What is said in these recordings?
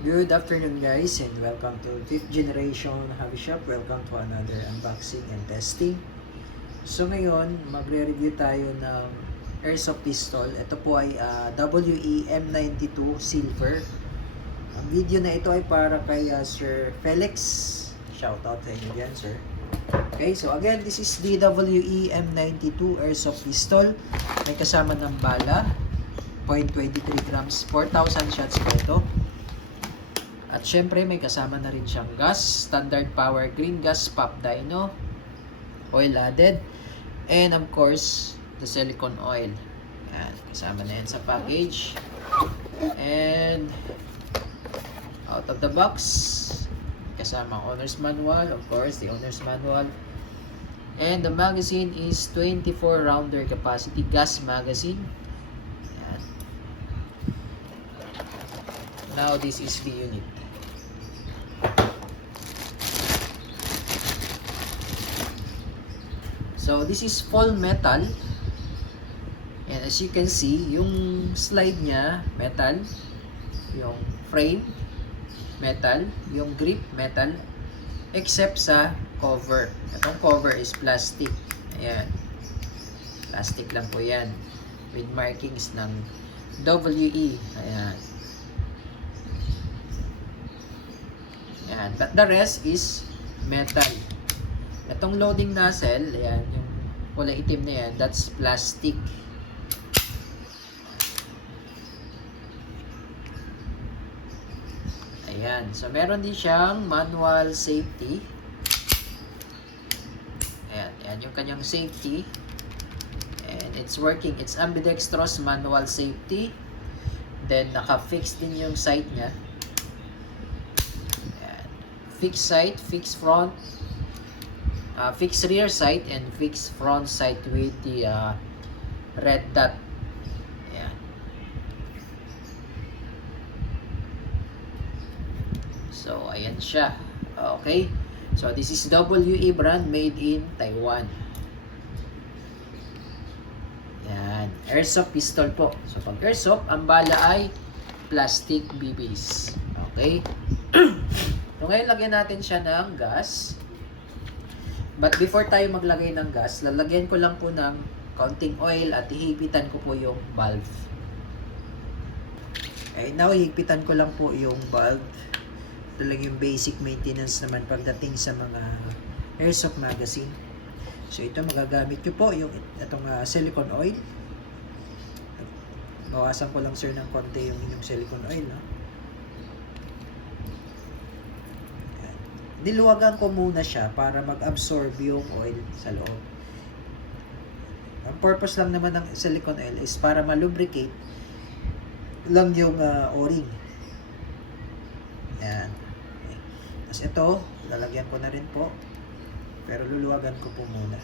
Good afternoon guys and welcome to 5th Generation Hobby Shop. Welcome to another unboxing and testing. So ngayon, magre-review tayo ng airsoft pistol. Ito po ay WE-M92 Silver. Ang video na ito ay para kay Sir Felix. Shoutout sa inyo dyan, sir. Okay, so again, this is the WE-M92 airsoft pistol. May kasama ng bala, 0.23 grams, 4,000 shots po ito. At syempre may kasama na rin siyang gas, standard power green gas pop dyno, oil added, and of course the silicone oil. Yan, kasama na yan sa package. And out of the box, kasama ang owner's manual, of course the owner's manual. And the magazine is 24 rounder capacity gas magazine. Yan. Now this is the unit. So this is full metal, and as you can see, yung slide niya metal, yung frame metal, yung grip metal, except sa cover. Itong cover is plastic. Ayan, plastic lang po yan with markings ng WE. Ayan. Ayan, but the rest is metal. Itong loading nozzle, ayan, yung kulay itim na yan, that's plastic. Ayan, so meron din siyang manual safety. Ayan, ayan yung kanyang safety. And it's working, it's ambidextrous manual safety. Then naka-fix din yung sight niya. Ayan. Fixed sight, fixed front, fixed rear sight, and fixed front sight with the red dot. Ayan. So ayan siya. Okay, so this is WE brand, made in Taiwan. Ayan, airsoft pistol po. So pag airsoft, ang bala ay plastic BBs. Okay. So ngayon lagyan natin siya ng gas. But before tayo maglagay ng gas, lalagyan ko lang po ng counting oil at hihipitan ko po yung valve. Okay, now hihipitan ko lang po yung valve. Ito lang yung basic maintenance naman pagdating sa mga airsoft magazine. So ito magagamit nyo po yung itong silicone oil. Bawasan ko lang sir ng konti yung inyong silicone oil. No? Diluwagan ko muna siya para mag-absorb yung oil sa loob. Ang purpose lang naman ng silicone oil is para malubricate lang yung o-ring. Yan. Okay. Tapos ito, lalagyan ko na rin po. Pero luluwagan ko po muna.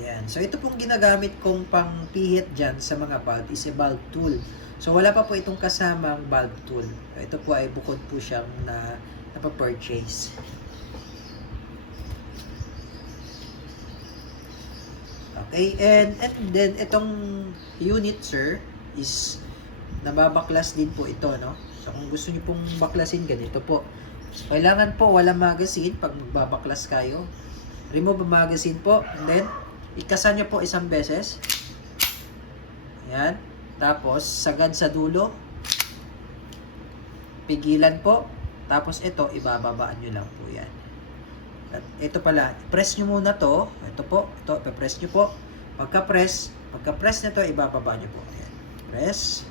Ayan. So, ito pong ginagamit kong pang-pihit dyan sa mga valve is a valve tool. So, wala pa po itong kasamang valve tool. Ito po ay bukod po siyang napapurchase. Okay. And then, itong unit, sir, is nababaklas din po ito, no? So, kung gusto niyo pong baklasin, ganito po. Kailangan po walang magazine pag magbabaklas kayo. Remove ang magazine po. And then, ikasan nyo po isang beses. Ayan. Tapos, sagad sa dulo. Pigilan po. Tapos, ito, ibababaan nyo lang po yan. At ito pala, press nyo muna to. Ito po. Ito, ipapress nyo po. Pagka-press na to, ibababa nyo po. Ayan. Press.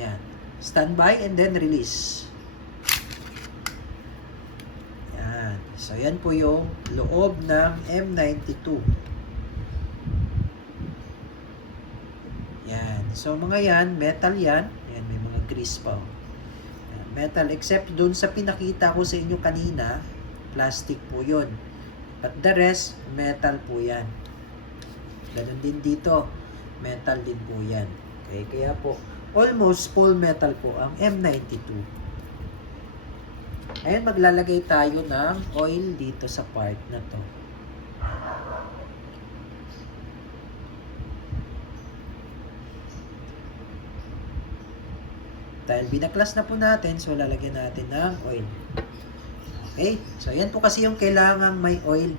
Ayan. Standby and then release. So, yan po yung loob ng M92. Yan. So, mga yan, metal yan. Yan, may mga grease pa. Yan, metal, except dun sa pinakita ko sa inyo kanina, plastic po yun. But the rest, metal po yan. Ganun din dito, metal din po yan. Okay, kaya po, almost full metal po ang M92. Ayan, maglalagay tayo ng oil dito sa part na to. Dahil binaklas na po natin, so lalagyan natin ng oil. Okay? So, yan po kasi yung kailangan may oil.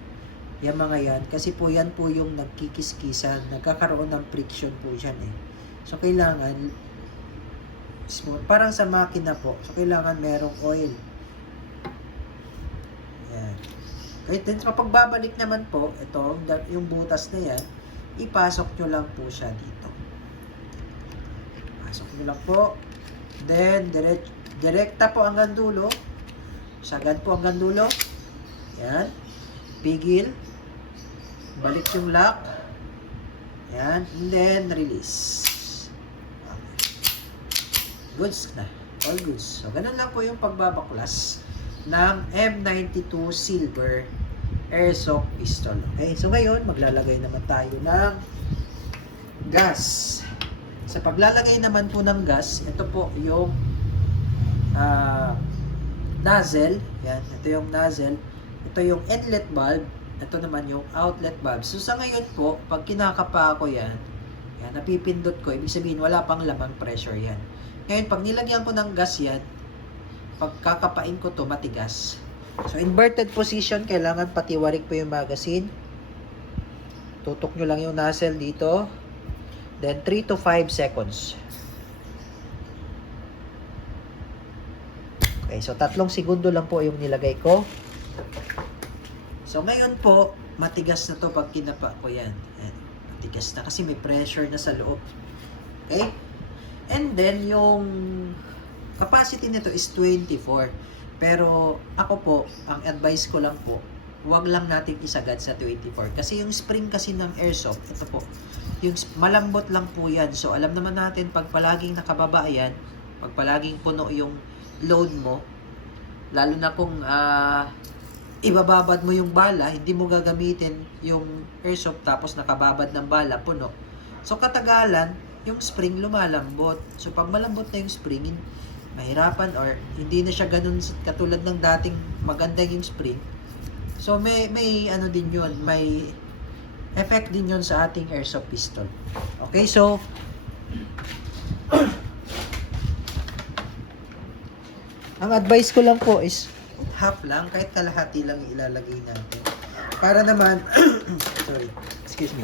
Yan mga yan. Kasi po yan po yung nagkikiskisan. Nagkakaroon ng friction po dyan eh. So, kailangan smooth. Parang sa makina po. So, kailangan merong oil. Yan. Okay, then kapag babalik naman po, ito, yung butas na yan, ipasok nyo lang po siya dito. Pasok nyo lang po. Then, direkta po hanggang dulo. Sagad po hanggang dulo. Yan. Pigil. Balik yung lock. Yan. And then, release. Okay. Goods na. All goods. So, ganun lang po yung pagbabaklas ng M92 Silver Airsoft Pistol. Okay? So, ngayon, maglalagay naman tayo ng gas. Sa paglalagay naman po ng gas, ito po yung nozzle. Yan, ito yung nozzle. Ito yung inlet valve. Ito naman yung outlet valve. So sa ngayon po, pag kinakapa ko yan, napipindot ko, ibig sabihin wala pang lamang pressure yan. Ngayon, pag nilagyan ko ng gas yan, pag kakapain ko to matigas. So inverted position, kailangan patiwarik po yung magazine. Tutok nyo lang yung nozzle dito. Then 3 to 5 seconds. Okay, so 3 segundo lang po yung nilagay ko. So ngayon po, matigas na to pag kinapa ko yan. Ayan, matigas na kasi may pressure na sa loob. Okay? And then yung capacity nito is 24. Pero ako po, ang advice ko lang po, huwag lang natin isagad sa 24. Kasi yung spring kasi ng airsoft, ito po, yung malambot lang po yan. So, alam naman natin, pag palaging nakababa yan, pag palaging puno yung load mo, lalo na kung ibababad mo yung bala, hindi mo gagamitin yung airsoft tapos nakababad ng bala, puno. So, katagalan, yung spring lumalambot. So, pag malambot na yung spring, mahirapan or hindi na siya ganun katulad ng dating maganda yung spring. So, may ano din yun, may effect din yun sa ating airsoft pistol. Okay, so ang advice ko lang po is half lang, kahit kalahati lang ilalagay natin. Para naman sorry, excuse me.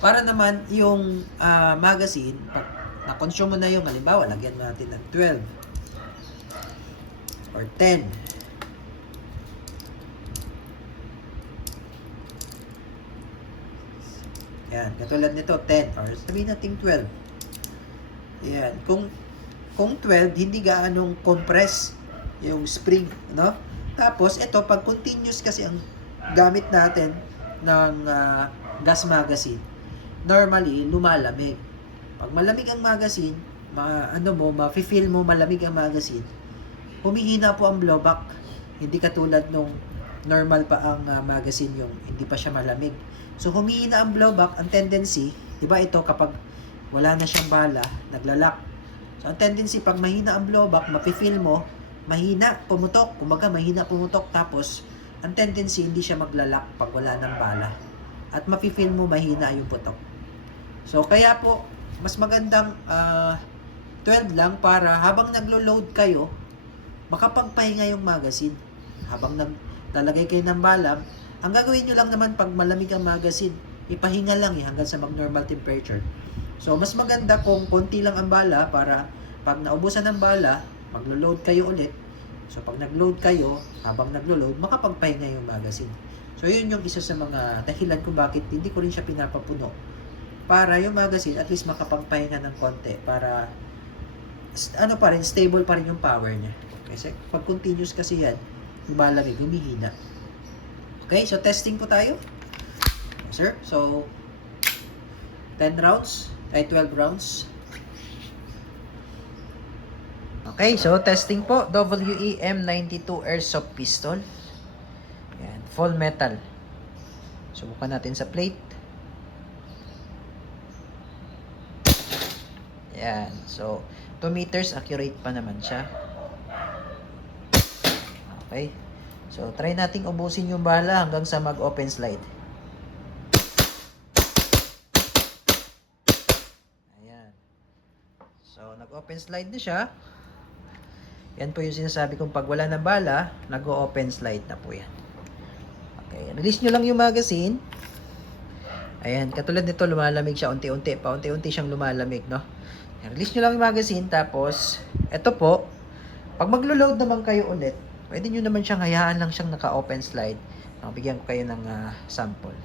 Para naman yung magazine, pag na-consume mo na yung halimbawa, lagyan natin ng 12 or 10. Yan, katulad nito, 10 or sabihin natin 12. Yan, kung 12, hindi gaanong compress yung spring, no? Tapos, ito, pag continuous kasi ang gamit natin ng gas magazine, normally, lumalamig. Pag malamig ang magazine, ma-feel mo malamig ang magazine, humihina po ang blowback. Hindi katulad nung normal pa ang magazine yung hindi pa siya malamig. So, humihina ang blowback, ang tendency, di ba ito kapag wala na siyang bala, naglalak. So, ang tendency, pag mahina ang blowback, mafe-feel mo, mahina, pumutok. Kumbaga, mahina, pumutok. Tapos, ang tendency, hindi siya maglalak pag wala ng bala. At mafe-feel mo, mahina yung putok. So, kaya po, mas magandang 12 lang para habang naglo-load kayo, makapagpahinga yung magazine. Habang naglalagay kayo ng bala, ang gagawin nyo lang naman pag malamig ang magazine, ipahinga lang hanggang sa mag-normal temperature. So, mas maganda kung konti lang ang bala para pag naubusan ng bala, maglo-load kayo ulit. So, pag nag-load kayo, habang naglo-load, makapagpahinga yung magazine. So, yun yung isa sa mga dahilan kung bakit hindi ko rin siya pinapapuno. Para yung magazine, at least makapagpahinga ng konti. Para, pa rin, stable pa rin yung power niya. Kasi, pag continuous kasi yan, yung balamig, humihina. Okay, so testing po tayo. Yes, sir. So, 10 rounds, ay 12 rounds. Okay, so testing po. WEM92 Airsoft Pistol. Yan, full metal. Subukan natin sa plate. So, 2 meters accurate pa naman siya. Okay. So, try nating ubusin yung bala hanggang sa mag-open slide. Ayan. So, nag-open slide na siya. Yan po yung sinasabi kong pag wala ng bala, nag-open slide na po yan. Okay. Release nyo lang yung magazine. Ayan. Katulad nito, lumalamig siya unti-unti. Paunti-unti siyang lumalamig, no? Release nyo lang yung magazine. Tapos, eto po. Pag maglo-load naman kayo ulit, pwede nyo naman siyang hayaan lang siyang naka-open slide. Bigyan ko kayo ng sample.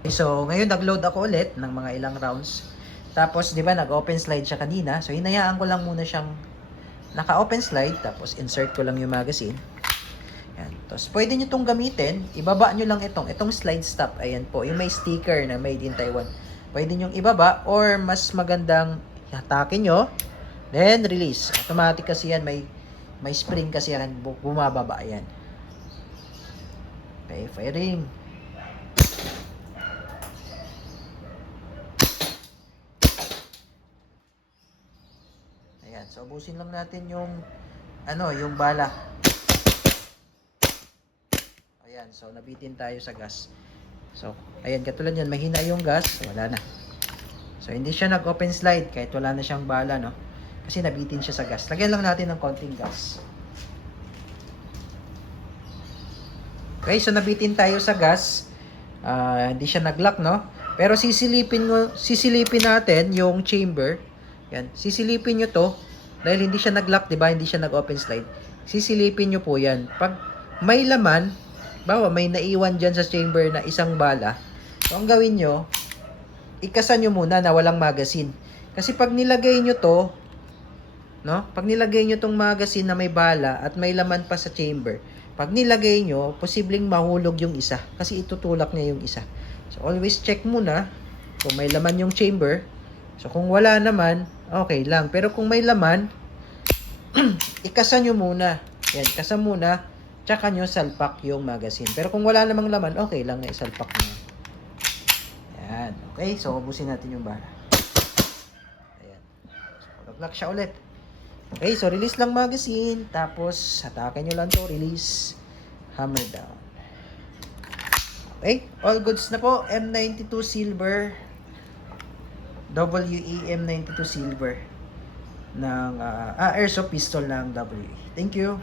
Okay, so, ngayon nag-load ako ulit ng mga ilang rounds. Tapos, di ba, nag-open slide siya kanina. So, hinayaan ko lang muna siyang naka-open slide. Tapos, insert ko lang yung magazine. Yan. Tapos, pwede nyo itong gamitin. Ibaba nyo lang itong slide stop. Ayan po, yung may sticker na Made in Taiwan. Pwede nyo ibaba or mas magandang hatakin nyo. Then, release. Automatic kasi yan. May spring kasi yan. Bumababa yan. Okay, firing. Ayan. So, ubusin lang natin yung yung bala. Ayan. So, nabitin tayo sa gas. So, ayan. Katulad yan. Mahina yung gas. Wala na. So, hindi siya nag-open slide kahit wala na siyang bala, no? Kasi nabitin siya sa gas. Lagyan lang natin ng konting gas. Okay, so nabitin tayo sa gas. Hindi siya nag-lock, no? Pero sisilipin natin yung chamber. Yan, sisilipin nyo to. Dahil hindi siya nag-lock, di ba? Hindi siya nag-open slide. Sisilipin nyo po yan. Pag may laman, bawa may naiwan dyan sa chamber na isang bala, so ang gawin nyo, ikasan nyo muna na walang magazine. Kasi pag nilagay nyo to, no? Pag nilagay nyo tong magazine na may bala at may laman pa sa chamber, pag nilagay nyo, posibleng mahulog yung isa. Kasi itutulak niya yung isa. So, always check muna kung may laman yung chamber. So, kung wala naman, okay lang. Pero kung may laman, ikasan nyo muna. Yan, ikasan muna. Tsaka nyo salpak yung magazine. Pero kung wala namang laman, okay lang na isalpak nyo. Yan. Okay, so ubusin natin yung bala. Ayan. So, nag-lock siya ulit. Okay, so release lang magazine. Tapos, hatakin nyo lang to. Release. Hammer down. Okay, all goods na po. M92 silver. WE M92 silver. Ng airsoft pistol ng WE. Thank you.